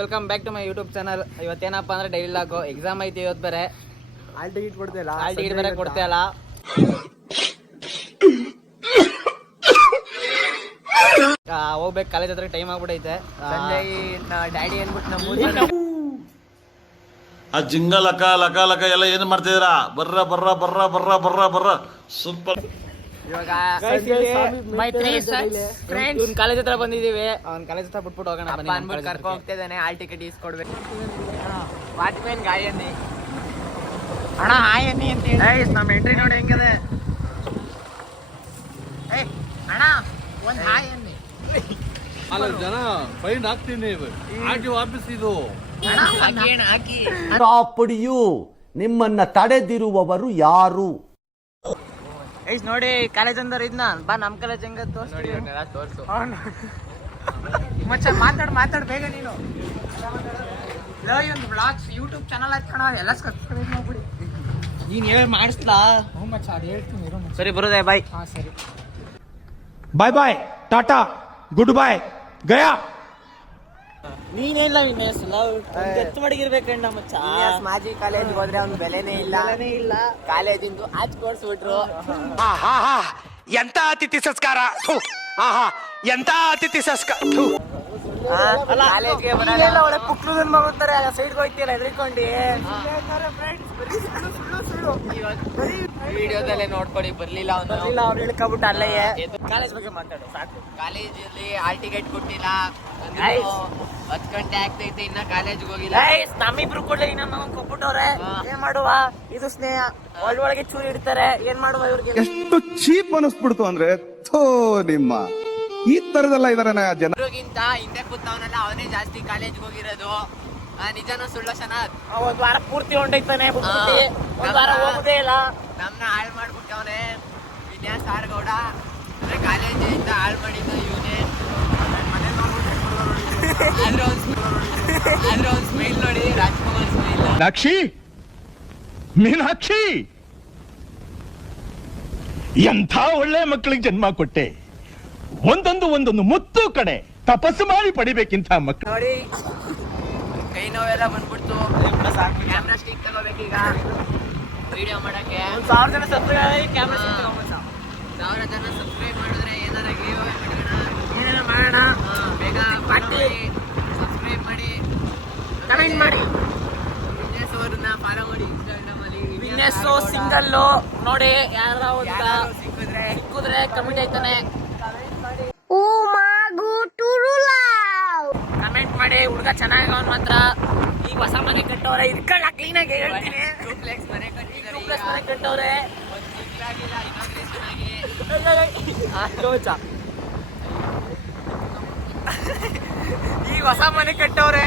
Welcome back to my YouTube channel. ಇವತ್ತೇನಪ್ಪ ಅಂದ್ರೆ daily ಲಾಗು exam ಐತಿ ಇವತ್ತು ಬೇರೆ. ಹಾಲ್ ಟಿಕೆಟ್ ಕೊಡ್ತಿಲ್ಲ, ಹಾಲ್ ಟಿಕೆಟ್ ಬೇರೆ ಕೊಡ್ತಾ ಇಲ್ಲ. ಹೋಗ್ಬೇಕು ಕಾಲೇಜ್ ಹತ್ರ, ಟೈಮ್ ಆಗ್ಬಿಟ್ಟೈತೆ. ಡ್ಯಾಡಿ ಅನ್ಬಿಟ್ಟು ನಮ್ಮ ಆ ಜಿಂಗ ಲಕ ಲಕ ಲಕ ಎಲ್ಲ ಏನು ಮಾಡ್ತಿದ್ದೀರಾ? ಬರ್ರ ಬರ್ರ ಬರ್ರ ಬರ್ರ ಬರ್ರ ಬರ್ರ ಸೂಪರ್. ಇವಾಗ ಕಾಲೇಜ್ ಹತ್ರ ಬಂದಿದೀವಿ. ಅವ್ನ ಕಾಲೇಜ್ ಹತ್ರ ಬಿಟ್ಬಿಟ್ಟು ಹೋಗೋಣ ಅನ್ಬಿಟ್ಟು ಕರ್ಕೊಂಡು ಹೋಗ್ತಿದ್ದಾನೆ. Hall ticket ಇಸ್ಕೊಡ್ಬೇಕು. ವಾಚ್ಮ್ಯಾನ್ ಗಾಯನ್ನಿ ಅಣ್ಣ, ಹಾಯ್ ಅನ್ನಿ ಅಂತ ಹೇಳಿ ನಮ್ಮ ಎಂಟ್ರಿ ನೋಡಿ ಹೆಂಗದೆ. ಅಣ್ಣ ಒಂದು ಹಾಯ್ ಅನ್ನಿ. 4 ಜನ ಫೈನ್ ಹಾಕ್ತೀನಿ, ಹಾಕಿ ವಾಪಸ್ ಇದು ಹಾಕಿ. ಪುಡಿಯು ನಿಮ್ಮನ್ನ ತಡೆದಿರುವವರು ಯಾರು? ನೋಡಿ ಕಾಲೇಜ್ ಅಂದ್ರೆ ಇದ್ನ ಬಾ, ನಮ್ ಕಾಲೇಜ್ ಹೆಂಗ ತೋರ್ಸು ಮಚ್ಚ. ಮಾತಾಡ್ ಬೇಗ ನೀನು. ಒಂದು ಬ್ಲಾಗ್ಸ್ ಯೂಟ್ಯೂಬ್ ಚಾನಲ್ ಹಾಕೋಣ, ಎಲ್ಲ ಸಬ್ಸ್ಕ್ರೈಬ್ ಮಾಡ್ಬಿಡಿ. ನೀನ್ ಹೇಳಿ ಮಾಡಿಸ್ಲಾ? ಮಚ್ಚ ಅದು ಹೇಳ್ತೀನಿ. ಸರಿ ಬರೋದೇ, ಬಾಯ್. ಹಾ ಸರಿ, ಬಾಯ್ ಬಾಯ್, ಟಾಟಾ, ಗುಡ್ ಬಾಯ್, ಗಯಾ. ನೀನೆಲ್ಲ ಎತ್ತು ಮಡಗಿರ್ಬೇಕಣ್ಣ ಮಚ್ಚ. ಮಾಜಿ ಕಾಲೇಜ್ ಹೋದ್ರೆ ಅವ್ನ ಬೆಲೆನೇ ಇಲ್ಲ. ಕಾಲೇಜಿಂದು ಆಚ್ ಕೊಡ್ಸ್ಬಿಟ್ರು. ಎಂತ ಅತಿಥಿ ಸಂಸ್ಕಾರ, ಎಂತ ಅತಿಥಿ ಸಂಸ್ಕಾರ. ಕಾಲೇಜ್ಗೆ ಬರಲ್ಲ, ಒಳ್ಳೆ ಪುಕ್ಲುದನ್ ಮಾಡ್ತಾರೆ. ಸೈಡ್ಗೆ ಹೋಗ್ತೀರ ಹೆದರ್ಕೊಂಡು. ವಿಡಿಯೋದಲ್ಲೇ ನೋಡ್ಕೊಳ್ಳಿ. ಬರ್ಲಿಲ್ಲ ಅವ್ನು ಇಳ್ಕೊಬಿಟ್ಟು ಅಲ್ಲೇ. ಕಾಲೇಜ್ ಬಗ್ಗೆ ಮಾತಾಡು ಸಾಕು. ಕಾಲೇಜಲ್ಲಿ ಹಾಲ್ ಟಿಕೆಟ್ ಕೊಟ್ಟಿಲ್ಲ, 10 ಗಂಟೆ ಆಗ್ತೈತೆ, ಇನ್ನ ಕಾಲೇಜ್ಗೆ ಹೋಗಿಲ್ಲ. ನಮ್ಮಿಬ್ರು ಕೊಡ್ಲಿ, ನಮ್ಮ ಕೊಟ್ಬಿಟ್ಟವ್ರೆ. ಏನ್ ಮಾಡುವ, ಇದು ಸ್ನೇಹ. ಒಳಗೆ ಚೂರಿ ಇಡ್ತಾರೆ, ಏನ್ ಮಾಡುವ ಇವ್ರಿಗೆ. ಎಷ್ಟು ಚೀಪ್ ಅನಿಸ್ಬಿಡ್ತು ಅಂದ್ರೆ, ಥೋ ನಿಮ್ಮ ಈ ತರದೆಲ್ಲ ಇದಾರೆ ಜನ. ಇವ್ರಿಗಿಂತ ಹಿಂದೆ ಕೂತವನಲ್ಲ ಅವನೇ ಜಾಸ್ತಿ ಕಾಲೇಜ್ಗೆ ಹೋಗಿರೋದು. ನಿಜನೂ ಸುಳ್ಳ ಸನತ್? ಒಂದ್ ವಾರ ಪೂರ್ತಿ ಹೊಂಟೈತಾನೆ, ಒಂದ್ ವಾರ ಹೋಗುದೇ ಇಲ್ಲ. ನಮ್ನ ಹಾಳು ಮಾಡ್ಬಿಟ್ಟವನೆ ವಿನ್ಯಾಸ್ ಆರ್ಗೌಡ. ಕಾಲೇಜಿಂದ ಹಾಳು ಮಾಡಿದ್ದ ಇವನೇ. ಆದ್ರೆ ಒಂದ್ ಸ್ಮೈಲ್ ನೋಡಿ, ರಾಜ್ಕುಮಾರ್ ಸ್ಮೈಲ್. ಮೀನಾಕ್ಷಿ, ಮೀನಾಕ್ಷಿ, ಎಂಥ ಒಳ್ಳೆ ಮಕ್ಕಳಿಗೆ ಜನ್ಮ ಕೊಟ್ಟೆ. ಒಂದೊಂದು ಮುತ್ತು ಕಡೆ ತಪಸ್ಸು ಮಾಡಿ ಪಡಿಬೇಕಿಂತ ಮಕ್ಕಳು. ನೋಡಿ ಕೈ ನೋವೆಲ್ಲ ಬಂದ್ಬಿಡ್ತು. ಕ್ಯಾಮ್ರಾ ಸ್ಟಿಕ್ ತಗೋಬೇಕೀಗ ವಿಡಿಯೋ ಮಾಡಕ್ಕೆ. 1000 ಜನ ಸಬ್ಸ್ಕ್ರೈಬ್, ಕ್ಯಾಮ್ರಾ 1000 ಜನ ಸಬ್ಸ್ಕ್ರೈಬ್ ಮಾಡಿದ್ರೆ ಏನಾರ ಏನೇನ ಮಾಡೋಣ. ಬೇಗ ಸಬ್ಸ್ಕ್ರೈಬ್ ಮಾಡಿ, ಕಮೆಂಟ್ ಮಾಡಿ. ವಿನ್ಯಾಸ್ ಅವ್ರನ್ನ ಫಾಲೋ ಮಾಡಿ ಇನ್ಸ್ಟಾಗ್ರಾಮ್ ಅಲ್ಲಿ. ವಿನ್ಯಾಸ್ ಸಿಂಗಲ್ ನೋಡಿ, ಯಾರ ಸಿಕ್ಕಿದ್ರೆ ಕಮಿಟ್ ಆಯ್ತಾನೆ. ಕಮೆಂಟ್ ಮಾಡಿ. ಹುಡುಗ ಚೆನ್ನಾಗಿ ಅವನ್ ಮಾತ್ರ. ಈಗ ಹೊಸ ಮನೆ ಕಟ್ಟವ್ರೆ, ಇದ್ಕೊಳ್ಳ ಕ್ಲೀನ್ ಆಗಿ ಹೇಳ್ತೀನಿ. ಡೂಪ್ಲೆಕ್ಸ್ ಮನೆ ಕಟ್ಟಿದ್ದಾರೆ. ಮನೆ ಕಟ್ಟವ್ರೆ. ಈಗ ಹೊಸ ಮನೆ ಕಟ್ಟವ್ರೆ.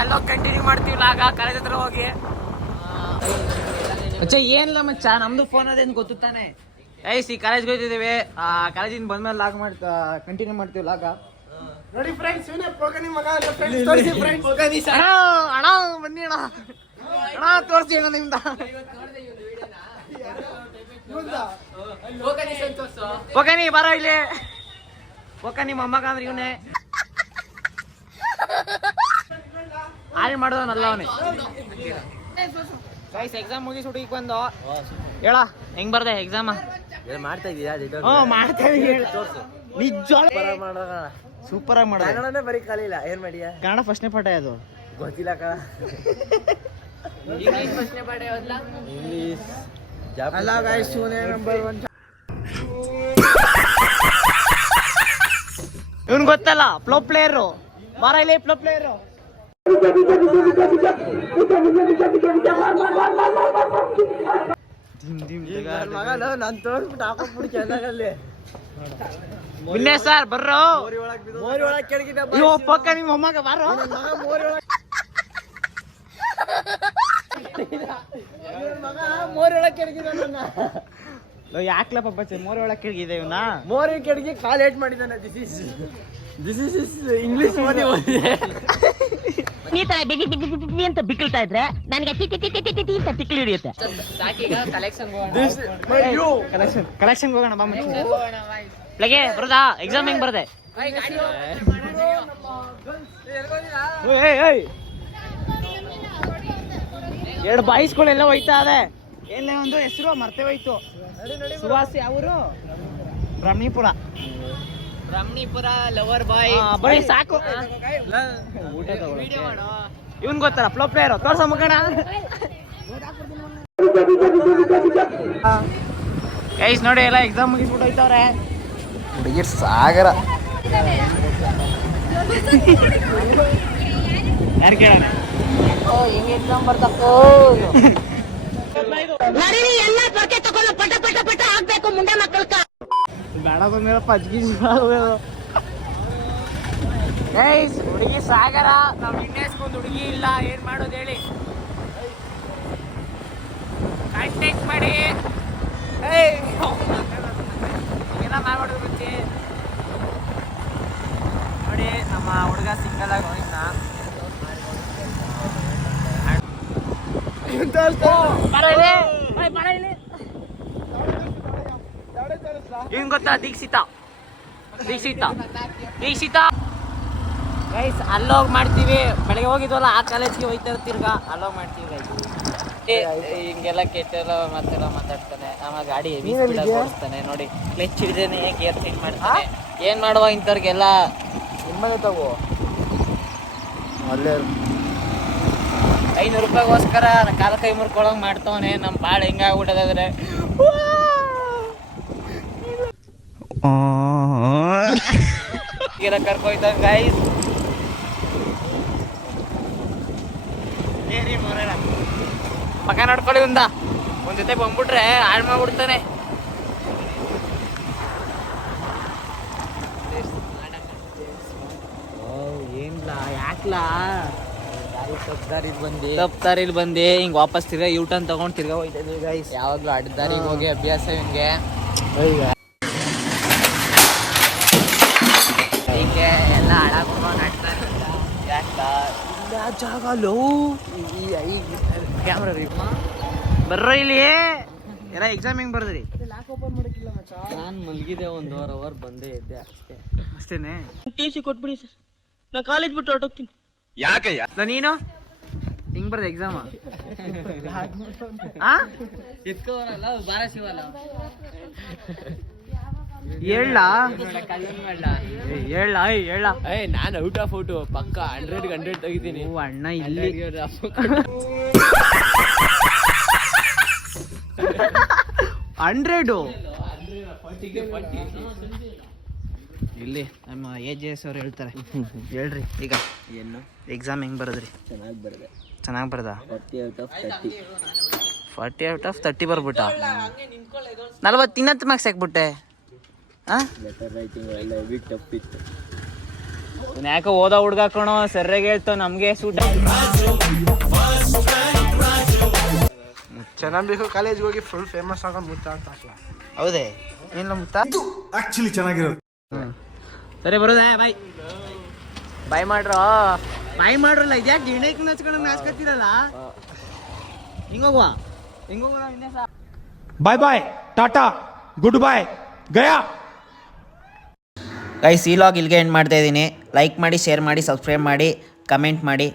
ಅಲ್ಲೋಗಿ ಕಂಟಿನ್ಯೂ ಮಾಡ್ತೀವಿ ಆಗ ಕಾಲೇಜ್ ಹತ್ರ ಹೋಗಿ. ಮಚ್ಚ ಏನಿಲ್ಲ ಮಚ್ಚ, ನಮ್ದು ಫೋನ್ ಅದೇನು ಗೊತ್ತಾನೆ. ಈ ಕಾಲೇಜ್ಗೆ ಹೋಗ್ತಿದ್ದೀವಿ. ಕಾಲೇಜಿಂದ ಬಂದ್ಮೇಲೆ ಲಾಗ್ ಕಂಟಿನ್ಯೂ ಮಾಡ್ತೀವಿ ಲಾಗ. ನೋಡಿ ಫ್ರೆಂಡ್ಸ್, ಇವನೇ ಪೋಗನಿ ಮಗ. ಅಣ್ಣ ಬನ್ನಿ ಅಣ್ಣ, ತೋರಿಸಿ ಅಣ್ಣ ನಿಮ್ದ. ಪೋಗನಿ ಬರೋ ಇಲ್ಲಿ. ಪೋಗನಿ ಮೊಮ್ಮಗ ಅಂದ್ರೆ ಇವನೇ. ಹಾಳು ಮಾಡೋದಲ್ಲ ಅವನೇ. ಎಕ್ಸಾಮ್ ಮುಗಿಸಿ ಹುಡುಗಿಗೆ ಬಂದು ಹೇಳ ಹೆಂಗ್ ಬರ್ದೆ ಎಕ್ಸಾಮ್? ಮಾಡ್ತಾ ಇದೀಯಾ? ಮಾಡ್ತಾ ಇದೀನಿ. ನಿಜ ಸೂಪರ್ ಆಗಿ ಮಾಡೋದು. ಕನ್ನಡನೇ ಬರೀ ಕಲಿಲ್ಲ, ಏನ್ ಮಾಡಿಯಾ? ಕನ್ನಡ ಫಸ್ಟ್ನೇ ಪಾಠ ಅದು ಗೊತ್ತಿಲ್ಲ ಕಣ. ಇಂಗ್ಲಿಷ್ ಫಸ್ಟ್ನೇ ಪಾಠ ಯಾವ್ದಲ್ಲ? ಇಂಗ್ಲಿಷ್ ಅಲ್ಲ ಗೈಸ್, ಇವನೇ ನಂಬರ್ 1. ಇವನ್ ಗೊತ್ತಲ್ಲ, ಫ್ಲೋ ಪ್ಲೇಯರು. ಬಾರ ಇಲ್ಲಿ ಫ್ಲೋ ಪ್ಲೇಯರು. ನಾನ್ ತೋರ್ಸ್ಬಿಟ್ಟು ಹಾಕೋಬಿಟ್ಟು ಚೆನ್ನಾಗಲ್ಲಿ. ವಿನ್ಯಾಸ್ ಸರ್ ಬರ್ರೋ. ಮೋರಿ ಒಳಗೆ ಕೆಳಗಿದ್ದ ಇವ ಪಕ್ಕ ನಿಮ್ಮ ಮೊಮ್ಮಗ ಬಾರೋ. ಮೋರಿ ಒಳಗೆ ಮೋರಿ ಒಳಗೆ ಕೆಳಗಿದ. ಯಾಕ್ಲಪ್ಪ ಬಚ್ಚ ಮೋರಿ ಒಳಗೆ ಕೆಳಗಿದೆ ಇವನ. ಮೋರಿ ಕೆಳಗಿ ಕಾಲ್ ಏಟ್ ಮಾಡಿದಾನೆ. ದಿಸ್ ಇಸ್ ಇಂಗ್ಲಿಷ್ ಮೋರಿ. ಈ ತರ ಬಿಗಿ ಬಿಗಿ ಬಿಗಿ ಅಂತ ಬಿಕ್ಕಳ್ತಾ ಇದ್ರೆ ನನಗೆ ಟಿ ಟಿ ಟಿ ಟಿ ಟಿ ಅಂತ ತಿಕ್ಲಿ ಹಿಡಿಯುತ್ತೆ. ಕಲೆಕ್ಷನ್ ಹೋಗೋಣ ಬಾ. ಪ್ಲಗೆ ಬರೋದಾ ಎಕ್ಸಾಮ್ ಹೆಂಗ್ ಬರ್ದೆ ಎರಡು ಬಾಯಿಸ್ಗಳೆಲ್ಲ ಹೋಯ್ತಾ ಅದೇ ಎಲ್ಲೇ ಒಂದು ಹೆಸರು ಮರ್ತೆ ಹೋಯ್ತು ಸುವಾಸಿ ಅವರು ಬ್ರಹ್ಮಣಿಪುರ ಲವರ್ ಬಾಯ್ ಬರೀ ಸಾಕು ಇವನ್ ಗೊತ್ತಲ್ಲ ಫ್ಲೋ ಪ್ಲೇಯರ್ ತೋರ್ಸ ಮಗಣ ಗೈಸ್ ನೋಡಿ ಎಲ್ಲ ಎಕ್ಸಾಮ್ ಮುಗಿಸ್ಬಿಟ್ಟು ಹೋಯ್ತವ್ರೆ ಹುಡುಗಿರ್ ಸಾಗರ. ಯಾರು ಕೇಳೋಣ ಹೆಂಗೆ ಎಕ್ಸಾಮ್ ಬರ್ತಕ್ಕೋ ನರಿನಿ ಎಲ್ಲ ಪೊಕ್ಕೆ ತಗೊಂಡು ಪಟ ಪಟ ಪಟ ಹಾಕ್ಬೇಕು ಮುಂಡೆ ಮಕ್ಕಳ್ಕ. ಬೇಡ ಬಂದಿರಪ್ಪ ಅಜ್ಗಿ ಗೈಸ್ ಹುಡುಗಿ ಸಾಗರ ನಾವ್ ಇನ್ನೇಸ್ಕೊಂಡ್ ಹುಡುಗಿ ಇಲ್ಲ ಏನ್ ಮಾಡೋದು ಹೇಳಿ ಕಾಂಟ್ಯಾಕ್ಟ್ ಮಾಡಿ ಏನ ಮಾಡ್ಬಿಡೋದು ಮುಂಚೆ ನೋಡಿ ನಮ್ಮ ಹುಡುಗ ಸಿಂಗಲ್ ಆಗಿ ಹೋಗಿದ್ನ ಇವ್ ಗೊತ್ತಾ ದೀಕ್ಷಿತಾ ಗೈಸ್ ಅಲ್ಲೋಗಿ ಮಾಡ್ತೀವಿ ಬೆಳಗ್ಗೆ ಹೋಗಿದ್ವಲ್ಲ ಆ ಕಾಲೇಜ್ಗೆ ಹೋಯ್ತಾ ತಿರ್ಗ ಅಲ್ಲೋಗಿ ಮಾಡ್ತೀವಿ ಗೈಸ್ ಹಿಂಗೆಲ್ಲ ಕೆಟ್ಟೆಲ್ಲ ಮತ್ತೆಲ್ಲ ಮಾತಾಡ್ತಾನೆ. ಆಮೇಲೆ ಗಾಡಿ ಹೆವಿ ಸ್ಪೀಡಾಗಿ ಓಡಿಸ್ತಾನೆ ನೋಡಿ. ಕ್ಲಚ್ ಹಿಡಿದೇನೆ ಗೇರ್ ಚೇಂಜ್ ಮಾಡ್ತಾನೆ. ಏನ್ ಮಾಡುವ ಇಂಥವ್ರಿಗೆಲ್ಲ ತಗೋ ಅಲ್ಲೇ 500 ರೂಪಾಯಿಗೋಸ್ಕರ ಕಾಲ ಕೈ ಮುರ್ಕೊಳಂಗ್ ಮಾಡ್ತವನೆ. ನಮ್ ಬಾಳ ಹೆಂಗಾಗ್ಬಿಟ್ಟದಾದ್ರೆ ಕರ್ಕೊಯ್ತಾವ ಗೈಸ್. ಮಗ ನೋಡ್ಕೊಳ್ಳಿ ಒಂದ್ ಜೊತೆ ಬಂದ್ಬಿಟ್ರೆ ಹಾಳು ಮಾಡ್ಬಿಡ್ತಾನೆ. ಏನ್ಲಾ ಯಾಕ್ಲಾ ತಪ್ಪ ಬಂದಿ ಹಿಂಗ್ ವಾಪಸ್ ತಿರ್ಗಾ ಯೂಟರ್ನ್ ತಗೊಂಡ್ ತಿರ್ಗಾ ಹೋಯ್ತಾ ಇದೀವಿ ಗೈಸ್. ಯಾವಾಗ್ಲೂ ಅಡ್ಡ ದಾರಿಗೆ ಹೋಗಿ ಅಭ್ಯಾಸ ಹಿಂಗೆ ಹಿಂಗೆ ಎಲ್ಲ ಹಾಳಾಗ್ಬಿಡುವಾಗ ಆಡ್ತಾರೆ. ಜಾಗ ಲೋ ಕ್ಯಾಮ್ರಾ ಬರ್ರ ಇಲ್ಲಿ ಎಲ್ಲ ಎಕ್ಸಾಮ್ ಹೆಂಗ್ ಬರ್ದ್ರಿ? ನಾನ್ ಮಲ್ಗಿದೆ 1 ಅವರ್ ಬಂದೇ ಇದ್ದೆ ಅಷ್ಟೇ. ಅಷ್ಟೇನೆ ಟಿಸಿ ಕೊಟ್ಬಿಡಿ ಸರ್, ನಾ ಕಾಲೇಜ್ ಬಿಟ್ಟು ಹೊರಟೋಗ್ತೀನಿ. ಯಾಕಯ್ಯ ನೀನು ಹಿಂಗ್ ಬರ್ದ ಎಕ್ಸಾಮ್? ಚಿಕ್ಕವರಲ್ಲ ಬಾರ ಶಿವಲ್ಲ ಹೇಳ ನಾನು ಔಟ್ ಆಫ್ ಔಟ್ ಪಕ್ಕ 100 ತೆಗಿತೀನಿ. ಅಣ್ಣ ಇಲ್ಲಿ 100 ಇಲ್ಲಿ ನಮ್ಮ AJS ಅವ್ರು ಹೇಳ್ತಾರೆ. ಹೇಳ್ರಿ ಈಗ ಏನು ಎಕ್ಸಾಮ್ ಹೆಂಗ್ ಬರದ್ರಿ? ಚೆನ್ನಾಗಿ ಬರ್ದ 40 ಔಟ್ ಆಫ್ 30 ಬರ್ಬಿಟ್ಟ. 40 ಇನ್ನತ್ತು ಮಾರ್ಕ್ಸ್ ಹಾಕ್ಬಿಟ್ಟೆ. ಯಾಕೋ ಓದೋ ಹುಡ್ಗ ಕಣೋ ಸರ್ಯಾಗಿ ಹೇಳ್ತಾವ ನಮ್ಗೆ ಸೂಟ್. ಚೆನ್ನಾಗಿ ಕಾಲೇಜ್ಗೆ ಹೋಗಿ ಫುಲ್ ಫೇಮಸ್ ಆಗೋ ಮುತ್ತ ಅಂತ ಅಷ್ಟೇ. ಹೌದೇ ಏನಿಲ್ಲ ಮುತ್ತ ಆಕ್ಚುಲಿ ಚೆನ್ನಾಗಿರೋದು. ಸರಿ ಬರೋದಾ? ಬಾಯ್ ಮಾಡ್ರಲ್ಲ ಇದ್ಯಾಕೆ ಗಿಣಕ್ಕೆ ನಚ್ಕೊಂಡು ನಾಚ್ಕತ್ತಿರಲ್ಲ. ಹಿಂಗೋಗುವ ಬಾಯ್ ಬಾಯ್ ಟಾಟಾ ಗುಡ್ ಬಾಯ್ ಗಯಾ. ಗೈಸ್ ಈ ಲಾಗ್ ಇಲ್ಲಿಗೆ ಎಂಡ್ ಮಾಡ್ತಾ ಇದ್ದೀನಿ. ಲೈಕ್ ಮಾಡಿ, ಶೇರ್ ಮಾಡಿ, ಸಬ್ಸ್ಕ್ರೈಬ್ ಮಾಡಿ, ಕಮೆಂಟ್ ಮಾಡಿ.